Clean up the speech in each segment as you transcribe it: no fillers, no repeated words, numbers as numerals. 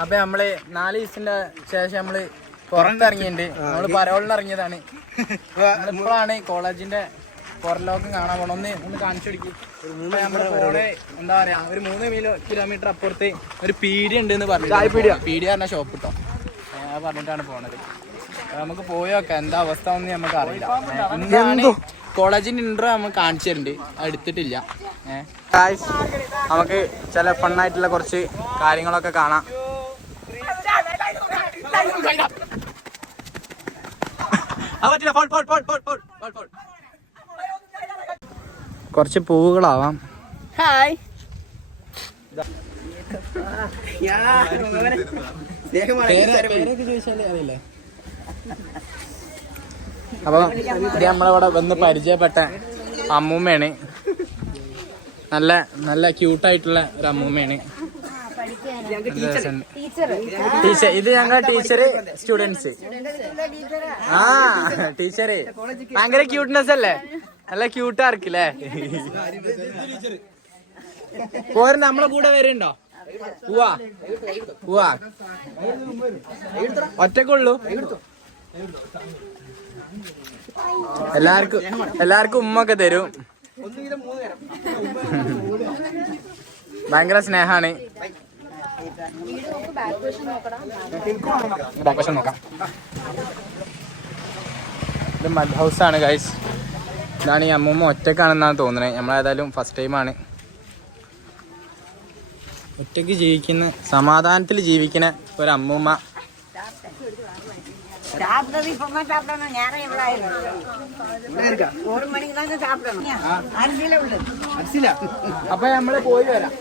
അപ്പൊ നമ്മള് 4 ദിവസത്തിന്റെ ശേഷം നമ്മള് പുറത്തിറങ്ങിയിട്ടുണ്ട്. നമ്മള് പരോളിന് ഇറങ്ങിയതാണ്. ഇപ്പോഴാണ് കോളേജിന്റെ പുറലോകം കാണാൻ പോണം. ഒന്ന് കാണിച്ചു കൊടുക്കും. എന്താ പറയാ, ഒരു 3 കിലോമീറ്റർ അപ്പുറത്ത് ഒരു പീഡിയ ഉണ്ട് എന്ന് പറഞ്ഞു. പീഡിയ പറഞ്ഞ ഷോപ്പ് കിട്ടോ പറഞ്ഞിട്ടാണ് പോണത്. നമുക്ക് പോയോക്കെ എന്താ അവസ്ഥ ഒന്നും നമുക്ക് അറിയില്ല. എന്താണ് കോളേജിന്റെ ഇന്റർവ്യൂ നമുക്ക് കാണിച്ചു തരുന്നുണ്ട്, അത് എടുത്തിട്ടില്ല. നമുക്ക് ചില ഫണ്ണായിട്ടുള്ള കുറച്ച് കാര്യങ്ങളൊക്കെ കാണാം. കുറച്ച് പൂവുകളാവാം. ഹായ്. അപ്പൊ ഇത് നമ്മളിവിടെ വന്ന് പരിചയപ്പെട്ട അമ്മൂമ്മയാണ്. നല്ല നല്ല ക്യൂട്ടായിട്ടുള്ള ഒരു അമ്മൂമ്മയാണ്. ടീച്ചർ, ഇത് ഞങ്ങളുടെ ടീച്ചറ്, സ്റ്റുഡൻസ്. ആ ടീച്ചറ് ഭയങ്കര ക്യൂട്ട്നെസ് അല്ലേ, നല്ല ക്യൂട്ടാർക്കില്ലേ. പോരും നമ്മളെ കൂടെ വരുന്നുണ്ടോ? പോവാ പോവാ, ഒറ്റക്കുള്ളൂ. എല്ലാവർക്കും ഉമ്മൊക്കെ തരും. ഭയങ്കര സ്നേഹാണ്. നോക്കാം. ഇത് മഡ് ഹൗസ് ആണ് ഗൈസ്. ഇതാണ് ഈ അമ്മൂമ്മ ഒറ്റക്കാണെന്നാണ് തോന്നുന്നത്. നമ്മളേതായാലും ഫസ്റ്റ് ടൈമാണ്. ഒറ്റയ്ക്ക് ജീവിക്കുന്ന, സമാധാനത്തിൽ ജീവിക്കുന്ന ഒരു അമ്മൂമ്മ. അപ്പൊ നമ്മള് പോയി വരാം.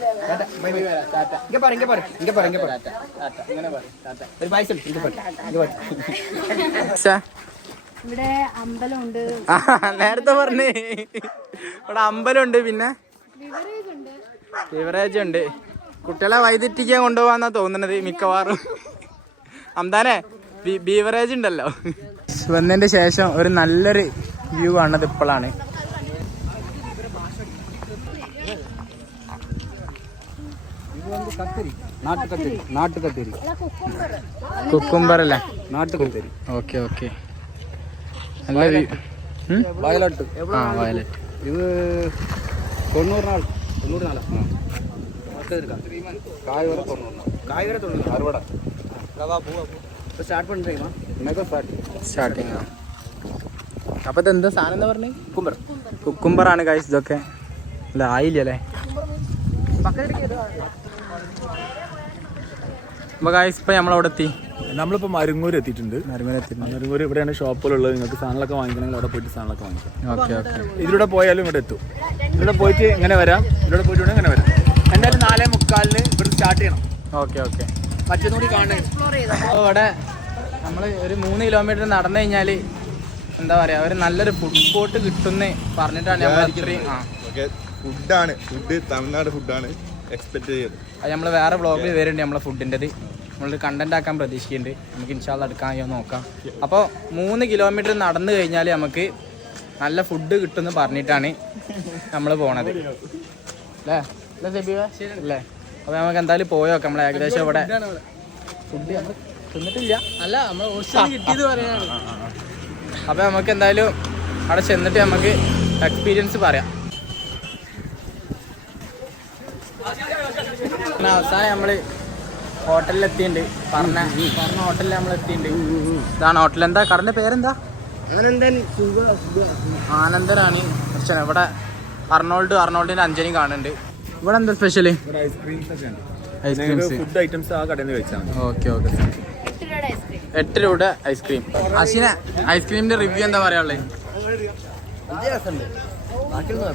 ഇവിടെ അമ്പലമുണ്ട്. നേരത്തെ പറഞ്ഞേ ഇവിടെ അമ്പലമുണ്ട്, പിന്നെ ബിവറേജ് ഉണ്ട്. കുട്ടികളെ വൈതെറ്റിക്കാൻ കൊണ്ടുപോകാന്നാ തോന്നുന്നത് മിക്കവാറും. അംതാനെ ബീവറേജ് ഉണ്ടല്ലോ. വന്നതിന്റെ ശേഷം ഒരു നല്ലൊരു വ്യൂ കാണുന്നത് ഇപ്പോഴാണ്. കുക്കുംബർ അല്ലേ? Okay okay. നല്ല വ്യൂ. വയലറ്റ്. ആ വയലറ്റ്. ഇത് 90 സ്റ്റാർട്ടിങ്. അപ്പൊ ഇതെന്താ സാധനം എന്താ പറഞ്ഞേ? കുക്കുംബറാണ് ഗൈസ്. ഇതൊക്കെ അല്ല ആയില്ലല്ലേ. അപ്പൊ ഗൈസ് ഇപ്പൊ നമ്മളവിടെ എത്തി. നമ്മളിപ്പോ മരുങ്ങൂര് എത്തിയിട്ടുണ്ട്. മരുങ്ങൂര് ഇവിടെയാണ് ഷോപ്പുകളുള്ളത്. നിങ്ങൾക്ക് സാധനങ്ങളൊക്കെ വാങ്ങിക്കണമെങ്കിൽ അവിടെ പോയിട്ട് സാധനങ്ങളൊക്കെ വാങ്ങിക്കാം. Okay okay. ഇതിലൂടെ പോയാലും ഇവിടെ എത്തും. ഇവിടെ പോയിട്ട് ഇങ്ങനെ വരാം, ഇവിടെ പോയിട്ട് ഇങ്ങനെ വരാം. എന്തായാലും 4:45 ഇവിടെ സ്റ്റാർട്ട് ചെയ്യണം. Okay okay. മറ്റൊന്നുകൂടി കാണണം. അപ്പോൾ ഇവിടെ നമ്മൾ ഒരു 3 കിലോമീറ്റർ നടന്നു കഴിഞ്ഞാൽ എന്താ പറയുക, ഒരു നല്ലൊരു ഫുഡ് സ്പോട്ട് കിട്ടുമെന്ന് പറഞ്ഞിട്ടാണ് നമ്മൾ ഇത്രയും. ഫുഡാണ്, ഫുഡ് തമിഴ്നാട് ഫുഡാണ് എക്സ്പെക്ട് ചെയ്തത്. അത് നമ്മൾ വേറെ വ്ളോഗിൽ വരുന്നുണ്ട് നമ്മളെ ഫുഡിൻ്റെത്. നമ്മളൊരു കണ്ടന്റ് ആക്കാൻ പ്രതീക്ഷിക്കുന്നുണ്ട്. നമുക്ക് ഇൻഷാല്ലാ എടുക്കാൻ കഴിയുമോ നോക്കാം. അപ്പോൾ 3 കിലോമീറ്റർ നടന്നു കഴിഞ്ഞാൽ നമുക്ക് നല്ല ഫുഡ് കിട്ടുമെന്ന് പറഞ്ഞിട്ടാണ് നമ്മൾ പോണത് അല്ലേ അല്ലേ? അപ്പോൾ നമുക്ക് എന്തായാലും പോയോക്കാം. നമ്മൾ ഏകദേശം ഇവിടെ ഫുഡ് നമ്മൾ തിന്നിട്ടില്ല, അല്ല നമ്മൾ കിട്ടിയത് പറയാനാണ്. അപ്പോൾ നമുക്ക് എന്തായാലും അവിടെ ചെന്നിട്ട് നമുക്ക് എക്സ്പീരിയൻസ് പറയാം. അവസാനം നമ്മൾ ഹോട്ടലിൽ എത്തിയിട്ടുണ്ട്. പറഞ്ഞ ഹോട്ടലിൽ നമ്മൾ എത്തിയിട്ടുണ്ട്. ഇതാണ് ഹോട്ടൽ. എന്താ കടന്റെ പേരെന്താ? ആനന്ദനാണ്. ഇവിടെ അർണോൾഡിന്റെ അഞ്ജലി കാണുന്നുണ്ട്. ഇവിടെ എന്താ സ്പെഷ്യല്? ഐസ്ക്രീംസ്, ഫുഡ് ഐറ്റംസ് ആ കടയിൽ നിന്ന് കഴിച്ചാൽ മതി. Okay okay. 8 രൂപയുടെ ഐസ്ക്രീം. അശ്വിന ഐസ്ക്രീമിന്റെ റിവ്യൂ എന്താ പറയാനുള്ളത്?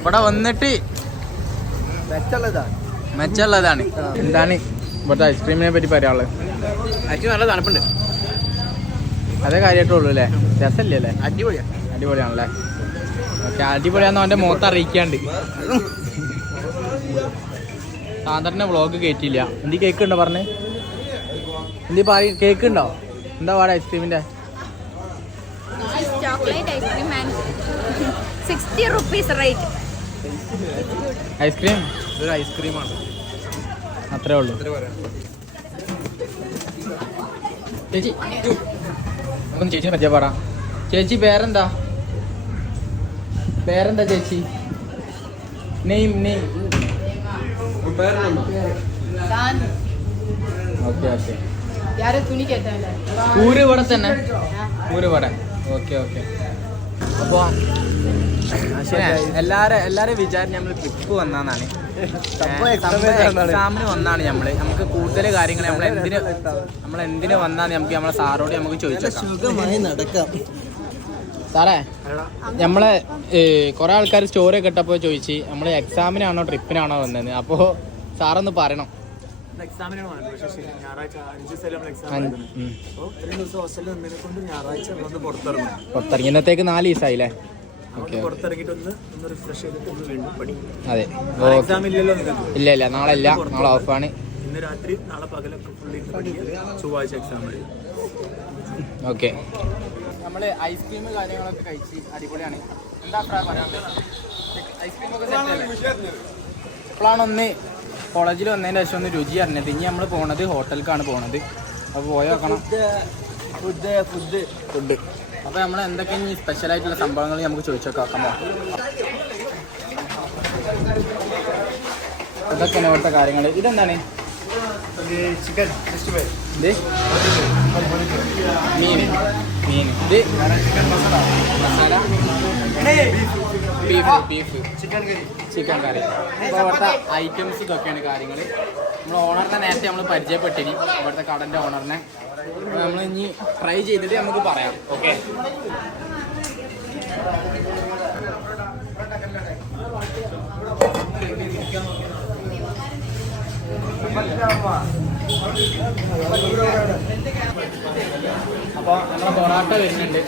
ഇവിടെ വന്നിട്ട് മെച്ചമുള്ളതാണ്. എന്താണ് ഇവിടുത്തെ ഐസ്ക്രീമിനെ പറ്റി പറയാനുള്ളത്? ഐസ്ക്രീം നല്ല തണുപ്പുണ്ട്. അതേ കാര്യമായിട്ടുള്ളൂ അല്ലേ? രസമല്ലേ അല്ലേ? അടിപൊളിയാണല്ലേ? ഓക്കെ, അടിപൊളിയാന്ന് അവൻ്റെ മുഖത്ത് അറിയിക്കാണ്ട്. സാധാരണ വ്ളോഗ് കയറ്റിയില്ല. എന്തി കേക്ക് ഉണ്ടോ പറഞ്ഞേ? എന്തി പറയും, കേക്ക് ഉണ്ടോ? എന്താ പാടെ ഐസ്ക്രീമിന്റെ? Chocolate ice cream and 60 rupees rate. Ice cream ഇതൊരു ഐസ്ക്രീമാണ്. അത്രേ ഉള്ളൂ. ചേച്ചി നമുക്കൊന്ന് ചേച്ചിനെ പരിചയപ്പെടാ. ചേച്ചി പേരെന്താ? പേരെന്താ ചേച്ചി? Name okay okay. ഊര് ഇവിടെ തന്നെ? ഊര് ഇവിടെ. Okay okay. അപ്പോൾ എല്ലാരും വിചാരിച്ച് നമ്മൾ ട്രിപ്പ് വന്നാന്നാണ്. എക്സാമിന് വന്നാണ് നമുക്ക് കൂടുതൽ കാര്യങ്ങൾ നമ്മൾ എന്തിന് വന്നാന്ന് നമ്മളെ സാറോട് നമുക്ക് ചോദിച്ചേക്കാം. സാറേ, നമ്മളെ കുറെ ആൾക്കാർ സ്റ്റോറി ഒക്കെ ഇട്ടപ്പോൾ ചോദിച്ച് നമ്മൾ എക്സാമിനാണോ ട്രിപ്പിനാണോ വന്നത്. അപ്പോൾ സാറൊന്ന് പറയണം. പുറത്തിറങ്ങി ഇന്നത്തേക്ക് 4 ദിവസമായില്ലേ? അതെ. ഇല്ല നാളെ ഇല്ല, നാളെ ഓഫാണ്. ഓക്കെ. നമ്മള് ഐസ്ക്രീം കാര്യങ്ങളൊക്കെ കഴിച്ച് അടിപൊളിയാണ്. എന്താ അഭിപ്രായം പറയാനുള്ളത്? ഐസ്ക്രീമൊക്കെ സെറ്റല്ലേ? ഇപ്പോഴാണ് കോളേജിൽ വന്നതിന് ശേഷം ഒന്ന് രുചി അറിഞ്ഞത്. ഇനി നമ്മൾ പോണത് ഹോട്ടലിലേക്കാണ് പോണത്. അപ്പോൾ പോയി നോക്കണം ഫുഡ്. അപ്പോൾ നമ്മൾ എന്തൊക്കെയാണ് ഈ സ്പെഷ്യലായിട്ടുള്ള സംഭവങ്ങൾ നമുക്ക് ചോദിച്ചോക്കാം. ഇതൊക്കെയാണ് ഇവിടുത്തെ കാര്യങ്ങൾ. ഇതെന്താണ്? ചിക്കൻ ഇത് മീൻ. ഇത് മസാല ബീഫ് ചിക്കൻ കറി. അപ്പോൾ ഇവിടുത്തെ ഐറ്റംസ് ഇതൊക്കെയാണ് കാര്യങ്ങൾ. നമ്മൾ ഓണറിനെ നേരത്തെ നമ്മൾ പരിചയപ്പെട്ടിനി, ഇവിടുത്തെ കടൻ്റെ ഓണറിനെ. നമ്മൾ ഇനി ട്രൈ ചെയ്തിട്ട് നമുക്ക് പറയാം. ഓക്കെ. അപ്പോൾ നമ്മളെ പൊറാട്ട വരുന്നുണ്ട്.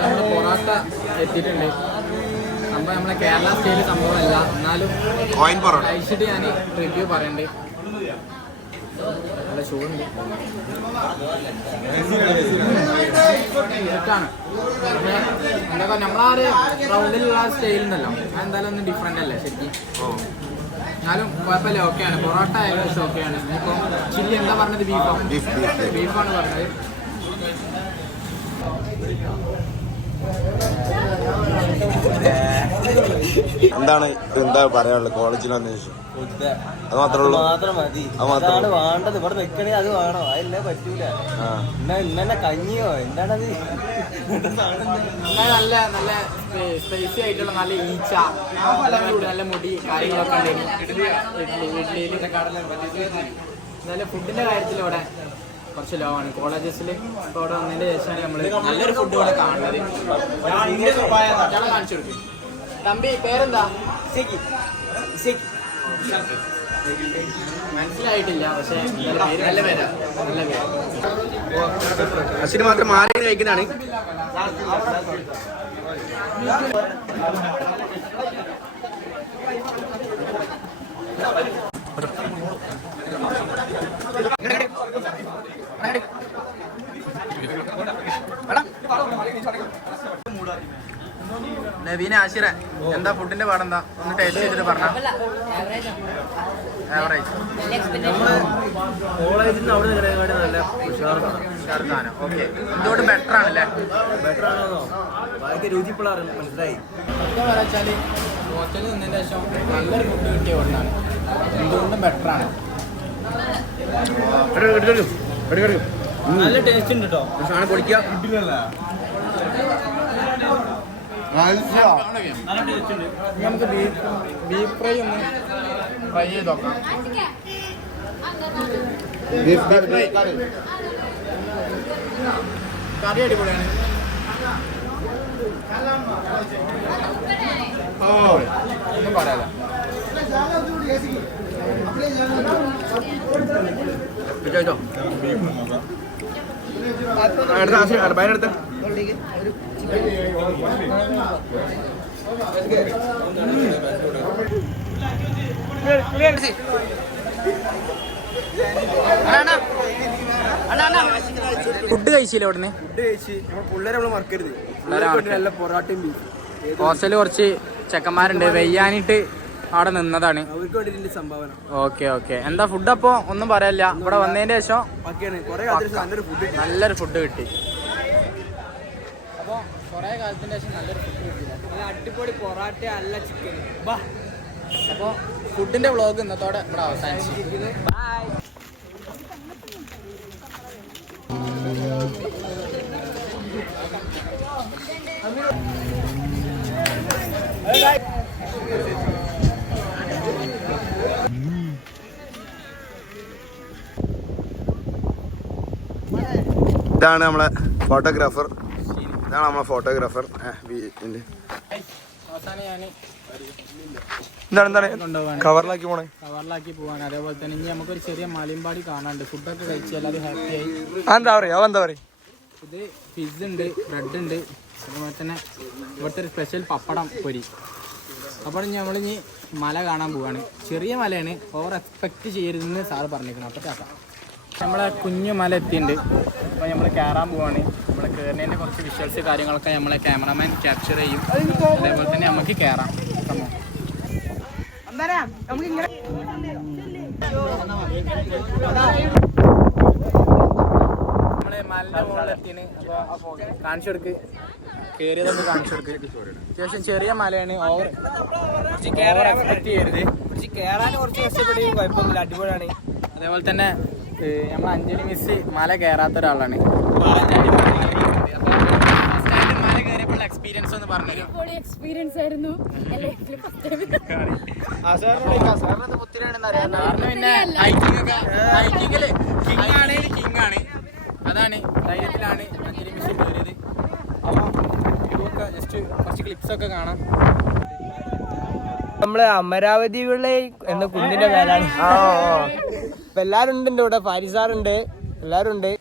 നമ്മളെ പൊറാട്ട എത്തിയിട്ടുണ്ട്. സംഭവം നമ്മളെ കേരള സ്റ്റൈൽ സംഭവമല്ല, എന്നാലും കഴിച്ചിട്ട് ഞാൻ റിവ്യൂ പറയണ്ട്. നല്ല ഷൂണ്ട് ഇതാണ്. എന്താ നമ്മളാ ഒരു റൗണ്ടിലുള്ള സ്റ്റൈലുണ്ടല്ലോ, അതെന്തായാലും ഒന്ന് ഡിഫറെൻ്റ് അല്ലേ ശരിക്കും. എന്നാലും കുഴപ്പമില്ല, ഓക്കെയാണ്. പൊറോട്ട ഏകദേശം ഓക്കെയാണ്. ഇപ്പം ചില്ലി എന്താ പറഞ്ഞത്? ബീഫാണ് പറഞ്ഞത്. എന്താ പറയാനുള്ളത് കോളേജിൽ വന്ന ശേഷം? അത് മാത്രം മതി. അതാണ് വേണ്ടത്. ഇവിടെ നിക്കണേ അത് വേണോ? അതല്ലേ പറ്റൂല. ഇന്നെ കഞ്ഞിയോ എന്താണത്? നല്ല നല്ല സ്പൈസി ആയിട്ടുള്ള നല്ല ഈച്ച, നല്ല മുടി കാര്യങ്ങളൊക്കെ ഇഡ്ഡലിയിൽ. എന്നാലും ഫുഡിന്റെ കാര്യത്തിൽ ഇവിടെ കുറച്ച് ലോ ആണ്. കോളേജസിൽ ഇപ്പോൾ ഇവിടെ വന്നതിന് ശേഷമാണ് നമ്മൾ നല്ലൊരു ഫുഡ് ഇവിടെ കാണുന്നത്. കാണിച്ചു കൊടുക്കും. തമ്പി പേരെന്താ? മനസ്സിലായിട്ടില്ല, പക്ഷേ നല്ല പേര്. അശ്വിന് മാത്രം മാറി കഴിക്കുന്നതാണ്. നവീന, ആശിറ, എന്താ ഫുഡിന്റെ പാടെന്താ? ഒന്ന് ടേസ്റ്റ് ചെയ്തിട്ട് പറഞ്ഞ. ആവറേജ്. കോളേജിൽ നിന്ന് അവിടെ നിൽക്കുന്നതിനെക്കാട്ടി നല്ല ഉഷാർഖാനോ? ഓക്കെ. എന്തുകൊണ്ട് ബെറ്റർ ആണല്ലേ? ബെറ്റർ ആണോ? ബാക്കി രുചിപ്പെടാറ് മനസ്സിലായി. സത്യം പറയാച്ചാൽ ഹോസ്റ്റലിൽ നിന്നതിന് ശേഷം നല്ലൊരു ഫുഡ് കിട്ടിയ കൊണ്ടാണ്. എന്തുകൊണ്ടും ബെറ്റർ ആണ്. നല്ല ടേസ്റ്റ് ഉണ്ട് കേട്ടോ. സാധനം പൊടിക്കുക. നമുക്ക് ബീഫ് ഫ്രൈ ഒന്ന് ഫ്രൈ ചെയ്ത് നോക്കാം. കറി അടിപൊളിയാണ്. ഒന്നും പറയാതെ അടുത്ത ഫുഡ് കഴിച്ചില്ല. ഇവിടുന്ന് ഫുഡ് കഴിച്ച് നമ്മൾ പിള്ളേരെ നമ്മൾ മറക്കരുത്. നല്ല പൊറാട്ടയും ബീഫ് ഹോസ്റ്റലിൽ കുറച്ച് ചെക്കന്മാരുണ്ട് വെയ്യാനിട്ട് അവിടെ നിന്നതാണ്. അവർക്ക് വേണ്ടിയിട്ട് സംഭാവന. ഓക്കെ. എന്താ ഫുഡ് അപ്പോ ഒന്നും പറയാനില്ല. ഇവിടെ വന്നതിന്റെ ശേഷം നല്ലൊരു ഫുഡ് കിട്ടി. അപ്പൊ കൊറേ കാലത്തിന്റെ ശേഷം നല്ലൊരു ഫുഡ് കിട്ടി. നല്ല അടിപൊളി പൊറാട്ട, നല്ല ചിക്കൻ. അപ്പൊ ഫുഡിന്റെ വ്ളോഗ് ഇന്നത്തോടെ ഇവിടെ അവസാനിച്ചു. ഇതാണ് നമ്മളെ ഫോട്ടോഗ്രാഫർ. എന്താണ് കവറിലാക്കി പോവാൻ. അതേപോലെ തന്നെ ഇനി നമുക്കൊരു ചെറിയ മലമ്പാടി കാണാണ്ട്. ഫുഡൊക്കെ കഴിച്ച് എല്ലാവരും ഹാപ്പിയായി. എന്താ പറയാ ഇത് പിസ്സ ഉണ്ട്, ബ്രെഡ് ഉണ്ട്, അതുപോലെ തന്നെ ഇവിടുത്തെ ഒരു സ്പെഷ്യൽ പപ്പടം പൊരി. അപ്പോൾ നമ്മളിനി മല കാണാൻ പോവാണ്. ചെറിയ മലയാണ്, ഓവർ എക്സ്പെക്ട് ചെയ്യരുതെന്ന് സാറ് പറഞ്ഞിരിക്കണം. അപ്പോൾ കേൾക്കാം. നമ്മളെ കുഞ്ഞു മല എത്തിയിട്ടുണ്ട്. അപ്പോൾ നമ്മൾ കയറാൻ പോവാണ്. നമ്മൾ കയറുന്നതിൻ്റെ കുറച്ച് വിഷ്വൽസ് കാര്യങ്ങളൊക്കെ നമ്മളെ ക്യാമറമാൻ ക്യാപ്ചർ ചെയ്യും. അതേപോലെ തന്നെ നമുക്ക് കയറാം. നമ്മള് മലന്റെ മുകളിലെത്തിന്. അപ്പോൾ കാണിച്ചു കൊടുക്ക്, കയറിയതൊക്കെ കാണിച്ചു കൊടുക്ക്. അത്യാവശ്യം ചെറിയ മലയാണ്, ഓവർ എക്സ്പെക്ട് ചെയ്യരുത്. കേറാൻ കുറച്ച് കഷ്ടപ്പെടുകയും കുഴപ്പമൊന്നുമില്ല, അടിപൊളിയാണ്. അതേപോലെ തന്നെ നമ്മൾ അഞ്ജലി മിസ് മല കയറാത്ത ഒരാളാണ്. മല കയറിയപ്പോൾ എക്സ്പീരിയൻസ് ഒന്ന് പറഞ്ഞു. എക്സ്പീരിയൻസ് ആയിരുന്നു. പിന്നെ ഹൈക്കിങ്ങില് കിങ് ആണ്. അതാണ് ധൈര്യത്തിലാണ് അഞ്ജലി മിസ് കയറിയത്. അപ്പോൾ ഇതൊക്കെ ജസ്റ്റ് കുറച്ച് ക്ലിപ്സൊക്കെ കാണാം. നമ്മള് അമരാവതി വിള എന്ന കുന്നിന്റെ മേലാണ്. ഇപ്പൊ എല്ലാരും ഉണ്ട് ഇവിടെ. ഫാരിസാറുണ്ട്, എല്ലാരും ഉണ്ട്.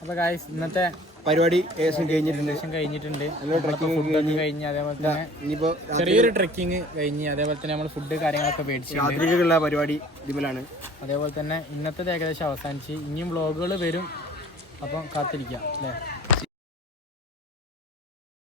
അപ്പൊ ഗായ്സ് ഇന്നത്തെ പരിപാടി ഏകദേശം കഴിഞ്ഞിട്ടുണ്ട്. ഫുഡൊക്കെ കഴിഞ്ഞ് അതേപോലെ തന്നെ ഇനിയിപ്പോ ചെറിയൊരു ട്രെക്കിങ് കഴിഞ്ഞ് അതേപോലെ തന്നെ നമ്മൾ ഫുഡ് കാര്യങ്ങളൊക്കെ മേടിച്ചു. രാത്രിക്കുള്ള പരിപാടി ഇതിലാണ്. അതേപോലെ തന്നെ ഇന്നത്തെ ഏകദേശം അവസാനിച്ച്. ഇനിയും വ്ളോഗുകൾ വരും. അപ്പം കാത്തിരിക്കാം അല്ലേ?